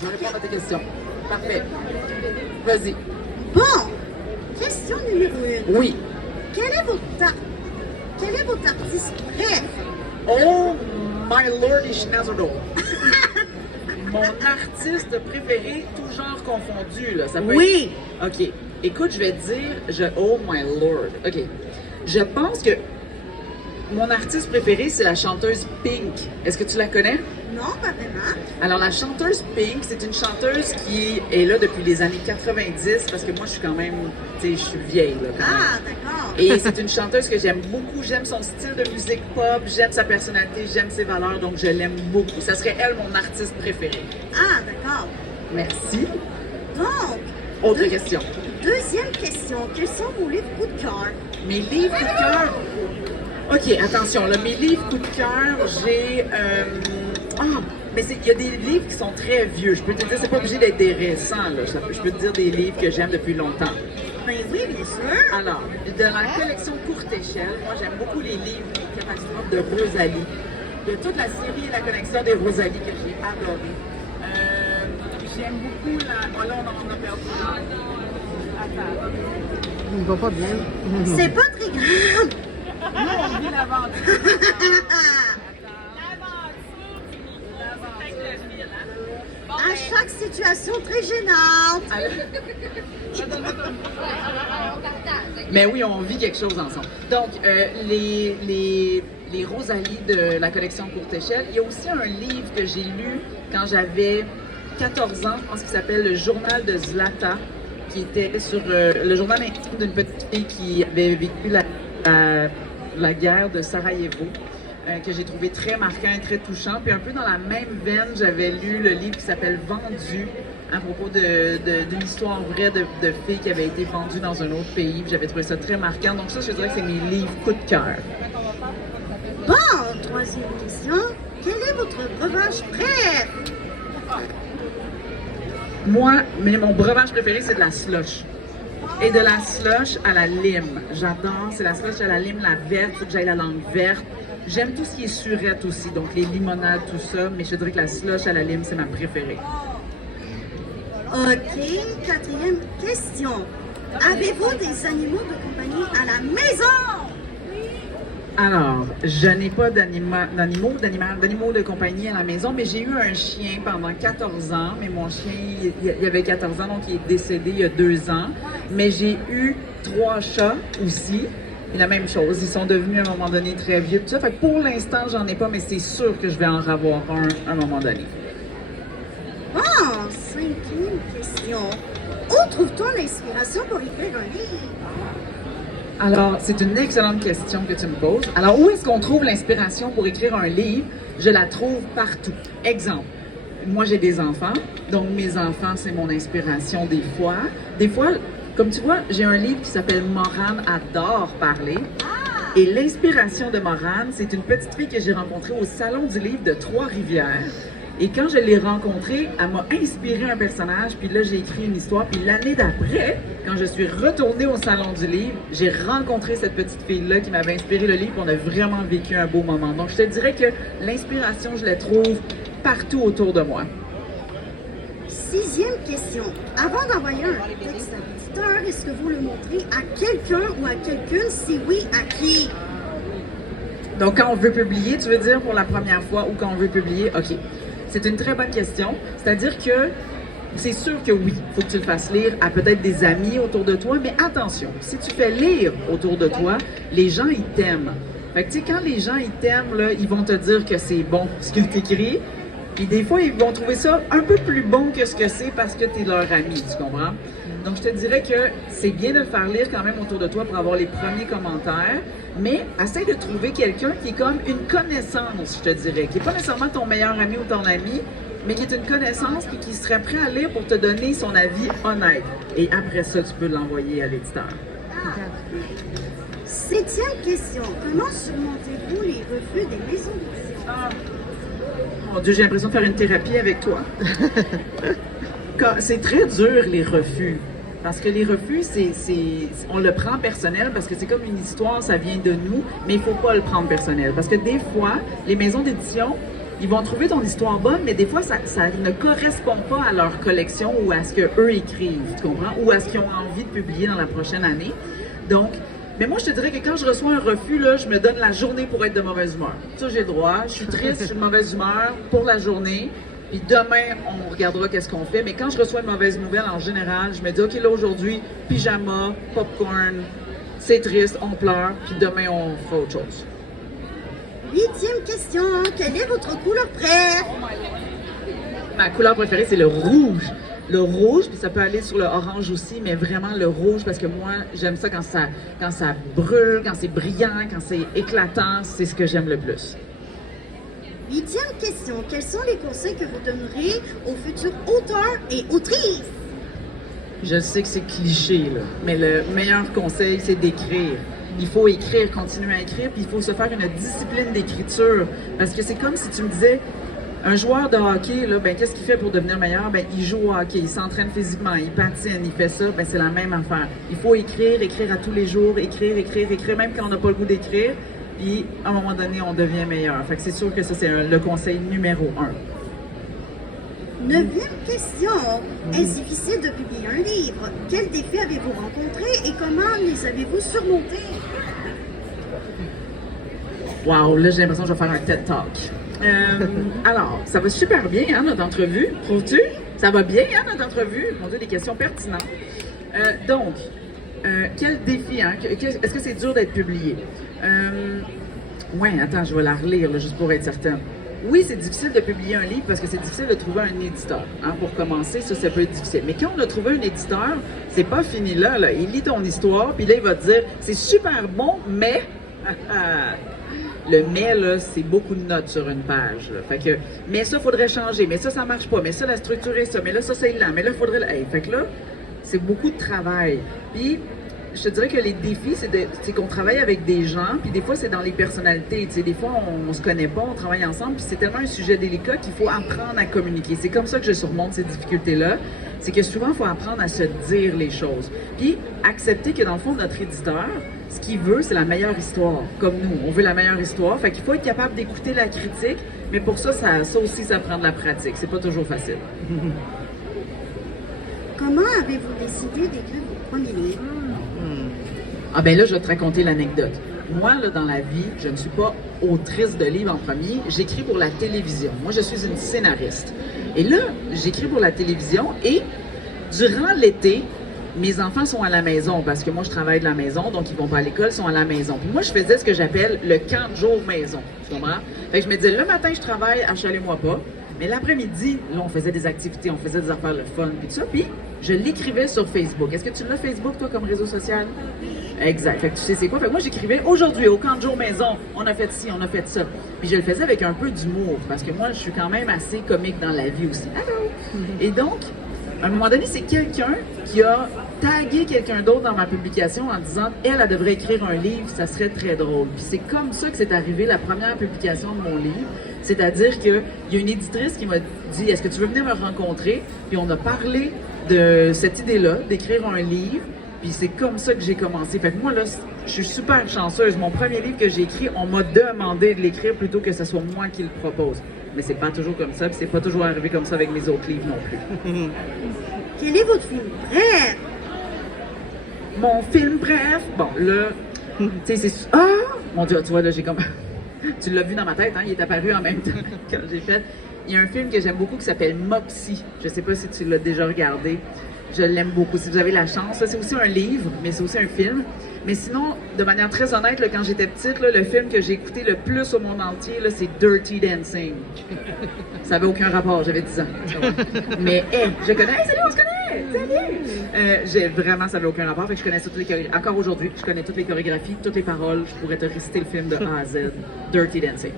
Je vais répondre à tes questions. Parfait. Vas-y. Bon, question numéro 1. Oui. Quel est votre artiste préf? Oh, my lordy schnazzerdog. Mon artiste préféré, tout genre confondu, là. Ça peut Oui. être... OK. Écoute, je vais te dire... Oh, my lord. OK. Je pense que mon artiste préféré, c'est la chanteuse Pink. Est-ce que tu la connais? Non, pas vraiment. Alors, la chanteuse Pink, c'est une chanteuse qui est là depuis les années 90, parce que moi, je suis quand même... Tu sais, je suis vieille, là, quand même. Ah, d'accord. Et c'est une chanteuse que j'aime beaucoup. J'aime son style de musique pop, j'aime sa personnalité, j'aime ses valeurs, donc je l'aime beaucoup. Ça serait elle, mon artiste préféré. Ah, d'accord. Merci. Donc, Autre question. deuxième question. Quels sont vos livres coup de cœur? Mes livres coup de cœur. OK, attention, là, mes livres coup de cœur, j'ai... mais il y a des livres qui sont très vieux. Je peux te dire, c'est pas obligé d'être des récents, là. Je peux te dire des livres que j'aime depuis longtemps. Ben oui, bien sûr. Alors, de la collection Courte Échelle, moi j'aime beaucoup les livres catastrophes de Rosalie. De toute la série et la collection des Rosalie que j'ai adoré. J'aime beaucoup la... Oh là, on a perdu. Attends. Il va pas bien. C'est pas très grave. Nous, on vit l'aventure. À chaque situation très gênante. Mais oui, on vit quelque chose ensemble. Donc, les Rosalie de la collection Courte Échelle, il y a aussi un livre que j'ai lu quand j'avais 14 ans, je pense qu'il s'appelle Le Journal de Zlata, qui était sur le journal intime d'une petite fille qui avait vécu la guerre de Sarajevo, que j'ai trouvé très marquant et très touchant. Puis un peu dans la même veine, j'avais lu le livre qui s'appelle Vendu, à propos d'une histoire vraie de filles qui avaient été vendues dans un autre pays. J'avais trouvé ça très marquant. Donc ça, je dirais que c'est mes livres coup de cœur. Bon, troisième question. Quel est votre breuvage préf? Moi, mon breuvage préféré, c'est de la slush. Et de la slush à la lime. J'adore, c'est la slush à la lime, la verte, faut que j'aille la langue verte. J'aime tout ce qui est surette aussi, donc les limonades, tout ça, mais je dirais que la slush à la lime, c'est ma préférée. Ok, quatrième question. Avez-vous des animaux de compagnie à la maison? Alors, je n'ai pas d'animaux de compagnie à la maison, mais j'ai eu un chien pendant 14 ans, mais mon chien, il avait 14 ans, donc il est décédé il y a 2 ans. Mais j'ai eu 3 chats aussi, et la même chose, ils sont devenus à un moment donné très vieux, tout ça. Fait que pour l'instant, j'en ai pas, mais c'est sûr que je vais en avoir un à un moment donné. Bon, cinquième question. Où trouve-t-on l'inspiration pour écrire un livre? Alors, c'est une excellente question que tu me poses. Alors, où est-ce qu'on trouve l'inspiration pour écrire un livre? Je la trouve partout. Exemple, moi j'ai des enfants, donc mes enfants, c'est mon inspiration des fois. Des fois, comme tu vois, j'ai un livre qui s'appelle Morane adore parler. Et l'inspiration de Morane, c'est une petite fille que j'ai rencontrée au Salon du livre de Trois-Rivières. Et quand je l'ai rencontrée, elle m'a inspiré un personnage, puis là, j'ai écrit une histoire. Puis l'année d'après, quand je suis retournée au Salon du livre, j'ai rencontré cette petite fille-là qui m'avait inspiré le livre. On a vraiment vécu un beau moment. Donc, je te dirais que l'inspiration, je la trouve partout autour de moi. Sixième question. Avant d'envoyer un texte à l'éditeur, est-ce que vous le montrez à quelqu'un ou à quelqu'une? Si oui, à qui? Donc, quand on veut publier, tu veux dire pour la première fois ou quand on veut publier? OK. C'est une très bonne question. C'est-à-dire que c'est sûr que oui, il faut que tu le fasses lire à peut-être des amis autour de toi, mais attention, si tu fais lire autour de toi, les gens, ils t'aiment. Fait que, tu sais, quand les gens, ils t'aiment, là, ils vont te dire que c'est bon ce que tu écris, puis des fois, ils vont trouver ça un peu plus bon que ce que c'est parce que tu es leur ami, tu comprends? Donc, je te dirais que c'est bien de le faire lire quand même autour de toi pour avoir les premiers commentaires, mais essaie de trouver quelqu'un qui est comme une connaissance, je te dirais, qui n'est pas nécessairement ton meilleur ami ou ton ami, mais qui est une connaissance et qui serait prêt à lire pour te donner son avis honnête. Et après ça, tu peux l'envoyer à l'éditeur. Septième question. Comment surmontez-vous les refus des maisons d'édition? Mon Dieu, j'ai l'impression de faire une thérapie avec toi. C'est très dur, les refus. Parce que les refus, on le prend personnel parce que c'est comme une histoire, ça vient de nous, mais il ne faut pas le prendre personnel. Parce que des fois, les maisons d'édition, ils vont trouver ton histoire bonne, mais des fois, ça ne correspond pas à leur collection ou à ce qu'eux écrivent, tu comprends? Ou à ce qu'ils ont envie de publier dans la prochaine année. Donc, mais moi, je te dirais que quand je reçois un refus, là, je me donne la journée pour être de mauvaise humeur. Ça, j'ai le droit. Je suis triste, je suis de mauvaise humeur pour la journée. Puis demain, on regardera qu'est-ce qu'on fait. Mais quand je reçois une mauvaise nouvelle, en général, je me dis, OK, là, aujourd'hui, pyjama, popcorn, c'est triste, on pleure, puis demain, on fera autre chose. 8e question. Quelle est votre couleur préférée? Ma couleur préférée, c'est le rouge. Le rouge, puis ça peut aller sur le orange aussi, mais vraiment le rouge, parce que moi, j'aime ça quand ça brûle, quand c'est brillant, quand c'est éclatant, c'est ce que j'aime le plus. 8e question. Quels sont les conseils que vous donnerez aux futurs auteurs et autrices? Je sais que c'est cliché, là, mais le meilleur conseil, c'est d'écrire. Il faut écrire, continuer à écrire, puis il faut se faire une discipline d'écriture. Parce que c'est comme si tu me disais, un joueur de hockey, là, ben, qu'est-ce qu'il fait pour devenir meilleur? Ben, il joue au hockey, il s'entraîne physiquement, il patine, il fait ça, ben, c'est la même affaire. Il faut écrire à tous les jours, écrire, même quand on n'a pas le goût d'écrire, puis à un moment donné, on devient meilleur. Fait que c'est sûr que ça, c'est le conseil numéro 1. 9e question. Est-ce difficile de publier un livre? Quels défis avez-vous rencontrés et comment les avez-vous surmontés? Wow, là, j'ai l'impression que je vais faire un TED Talk. Alors, ça va super bien, hein, notre entrevue. Trouves-tu? Ça va bien, hein, notre entrevue? Mon Dieu, des questions pertinentes. Donc, quel défi, hein? Est-ce que c'est dur d'être publié? Ouais, attends, je vais la relire, là, juste pour être certaine. Oui, c'est difficile de publier un livre parce que c'est difficile de trouver un éditeur. Hein, pour commencer, ça peut être difficile. Mais quand on a trouvé un éditeur, c'est pas fini là, là. Il lit ton histoire, puis là, il va te dire, c'est super bon, mais... Le mais, là, c'est beaucoup de notes sur une page. Là. Fait que, mais ça, faudrait changer. Mais ça marche pas. Mais ça, la structure est ça. Mais là, ça, c'est lent. Mais là, faudrait... Hey, fait que là, c'est beaucoup de travail. Puis, je te dirais que les défis, c'est qu'on travaille avec des gens, puis des fois, c'est dans les personnalités. Tu sais, des fois, on se connaît pas, on travaille ensemble, puis c'est tellement un sujet délicat qu'il faut apprendre à communiquer. C'est comme ça que je surmonte ces difficultés-là. C'est que souvent, il faut apprendre à se dire les choses. Puis, accepter que dans le fond, notre éditeur, ce qu'il veut, c'est la meilleure histoire. Comme nous, on veut la meilleure histoire. Fait qu'il faut être capable d'écouter la critique, mais pour ça, ça aussi, ça prend de la pratique. C'est pas toujours facile. Comment avez-vous décidé d'écrire vos premiers livres? Ah ben là, je vais te raconter l'anecdote. Moi, là, dans la vie, je ne suis pas autrice de livres en premier. J'écris pour la télévision. Moi, je suis une scénariste. Et là, j'écris pour la télévision et durant l'été, mes enfants sont à la maison parce que moi, je travaille de la maison, donc ils vont pas à l'école, ils sont à la maison. Puis moi, je faisais ce que j'appelle le camp de jour maison. Tu comprends? Fait que je me disais, le matin, je travaille, achalez-moi pas. Mais l'après-midi, là, on faisait des activités, on faisait des affaires, le fun, puis tout ça. Puis je l'écrivais sur Facebook. Est-ce que tu l'as, Facebook, toi, comme réseau social? Exact. Fait que tu sais c'est quoi? Fait que moi, j'écrivais, aujourd'hui, au camp de jour maison, on a fait ci, on a fait ça. Puis je le faisais avec un peu d'humour, parce que moi, je suis quand même assez comique dans la vie aussi. Allô? Et donc, à un moment donné, c'est quelqu'un qui a tagué quelqu'un d'autre dans ma publication en disant « Elle devrait écrire un livre, ça serait très drôle. » Puis c'est comme ça que c'est arrivé la première publication de mon livre. C'est-à-dire qu'il y a une éditrice qui m'a dit « Est-ce que tu veux venir me rencontrer? » Puis on a parlé de cette idée-là, d'écrire un livre. Puis c'est comme ça que j'ai commencé. Fait que moi, là, je suis super chanceuse. Mon premier livre que j'ai écrit, on m'a demandé de l'écrire plutôt que ce soit moi qui le propose. Mais c'est pas toujours comme ça, puis c'est pas toujours arrivé comme ça avec mes autres livres non plus. Quel est votre film préféré? Mon film bref, bon là, tu sais c'est... Ah! Mon Dieu, tu vois là, j'ai comme... Tu l'as vu dans ma tête, hein? Il est apparu en même temps que j'ai fait. Il y a un film que j'aime beaucoup qui s'appelle Moxie. Je sais pas si tu l'as déjà regardé. Je l'aime beaucoup. Si vous avez la chance, c'est aussi un livre, mais c'est aussi un film. Mais sinon, de manière très honnête, là, quand j'étais petite, là, le film que j'ai écouté le plus au monde entier, là, c'est Dirty Dancing. Ça n'avait aucun rapport, j'avais 10 ans. Mais, je connais, salut, on se connaît! Salut! Vraiment, ça n'avait aucun rapport. Fait que je connais toutes les chorégraphies. Encore aujourd'hui, je connais toutes les chorégraphies, toutes les paroles. Je pourrais te réciter le film de A à Z. Dirty Dancing.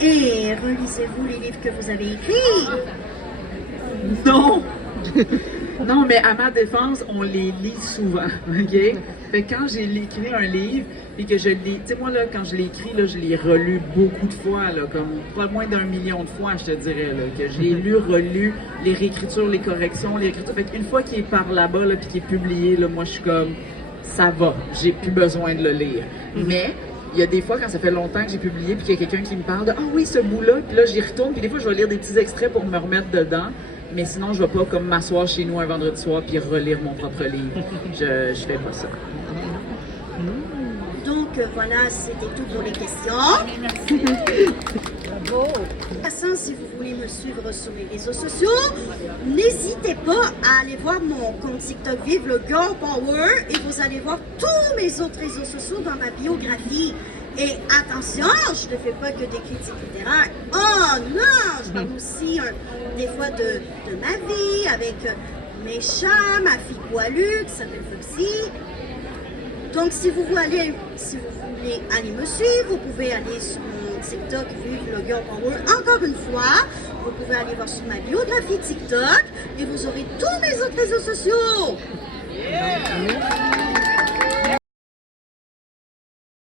Et relisez-vous les livres que vous avez écrits? Non! Non, mais à ma défense, on les lit souvent, OK? Fait que quand j'ai écrit un livre, puis que je l'ai... Tu sais, moi, là, quand je l'ai écrit, là, je l'ai relu beaucoup de fois, là, comme pas moins d'1 million de fois, je te dirais, là, que je l'ai lu, relu, les réécritures, les corrections, les réécritures. Fait qu'une fois qu'il est par là-bas, là, puis qu'il est publié, là, moi, je suis comme, ça va, j'ai plus besoin de le lire. Mais il y a des fois, quand ça fait longtemps que j'ai publié, puis qu'il y a quelqu'un qui me parle de « Ah oui, ce bout-là », puis là, j'y retourne, puis des fois, je vais lire des petits extraits pour me remettre dedans. Mais sinon, je vais pas comme m'asseoir chez nous un vendredi soir puis relire mon propre livre. Je fais pas ça. Donc voilà, c'était tout pour les questions. Bravo. Si vous voulez me suivre sur les réseaux sociaux, n'hésitez pas à aller voir mon compte TikTok Vive le Girl Power et vous allez voir tous mes autres réseaux sociaux dans ma biographie. Et attention, je ne fais pas que des critiques littéraires. Oh non, je parle aussi des fois de ma vie avec mes chats, ma fille poilue qui s'appelle Foxy. Donc si vous voulez aller me suivre, vous pouvez aller sur mon TikTok Vive le Girl Power. Encore une fois, vous pouvez aller voir sur ma biographie TikTok et vous aurez tous mes autres réseaux sociaux. Yeah!